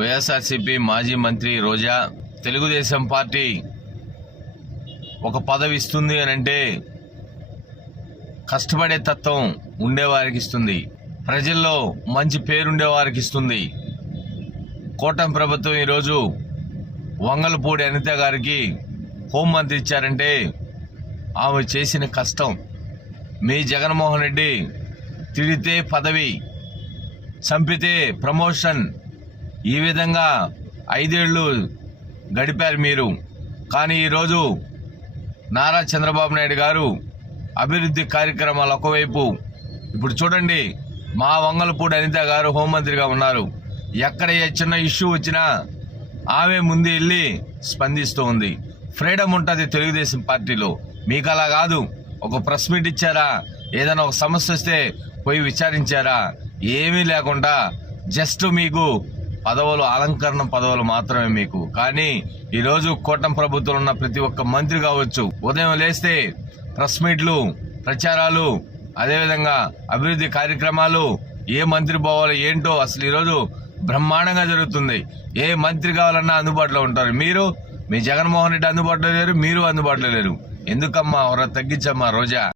వైఎస్ఆర్సీపీ మాజీ మంత్రి రోజా తెలుగుదేశం పార్టీ ఒక పదవి ఇస్తుంది అని అంటే కష్టపడే తత్వం ఉండేవారికి ఇస్తుంది. ప్రజల్లో మంచి పేరుండేవారికి ఇస్తుంది. కూటమి ప్రభుత్వం ఈరోజు వంగలపూడి అనిత గారికి హోంమంత్రి ఇచ్చారంటే ఆమె చేసిన కష్టం. మీ జగన్మోహన్ రెడ్డి తిడితే పదవి చంపితే ప్రమోషన్ ఈ విధంగా ఐదేళ్ళు గడిపారు మీరు. కానీ ఈరోజు నారా చంద్రబాబు నాయుడు గారు అభివృద్ధి కార్యక్రమాలు ఒకవైపు ఇప్పుడు చూడండి మా వంగలపూడి అనిత గారు హోంమంత్రిగా ఉన్నారు. ఎక్కడ ఏ చిన్న ఇష్యూ వచ్చినా ఆమె ముందు వెళ్ళి స్పందిస్తూ ఉంది. ఫ్రీడమ్ ఉంటుంది తెలుగుదేశం పార్టీలో. మీకు అలా కాదు. ఒక ప్రెస్ మీట్ ఇచ్చారా? ఏదైనా ఒక సమస్య వస్తే పోయి విచారించారా? ఏమీ లేకుండా జస్ట్ మీకు పదవులు అలంకరణ పదవులు మాత్రమే మీకు. కానీ ఈరోజు కూటమి ప్రభుత్వం ఉన్న ప్రతి ఒక్క మంత్రి కావచ్చు ఉదయం లేస్తే ప్రెస్ మీట్లు ప్రచారాలు అదేవిధంగా అభివృద్ధి కార్యక్రమాలు ఏ మంత్రి పోవాలో ఏంటో అసలు ఈరోజు బ్రహ్మాండంగా జరుగుతుంది. ఏ మంత్రి కావాలన్నా అందుబాటులో ఉంటారు. మీరు మీ జగన్మోహన్ రెడ్డి అందుబాటులో లేరు మీరు అందుబాటులో లేరు. ఎందుకమ్మా ఎవరో తగ్గించమ్మా రోజా?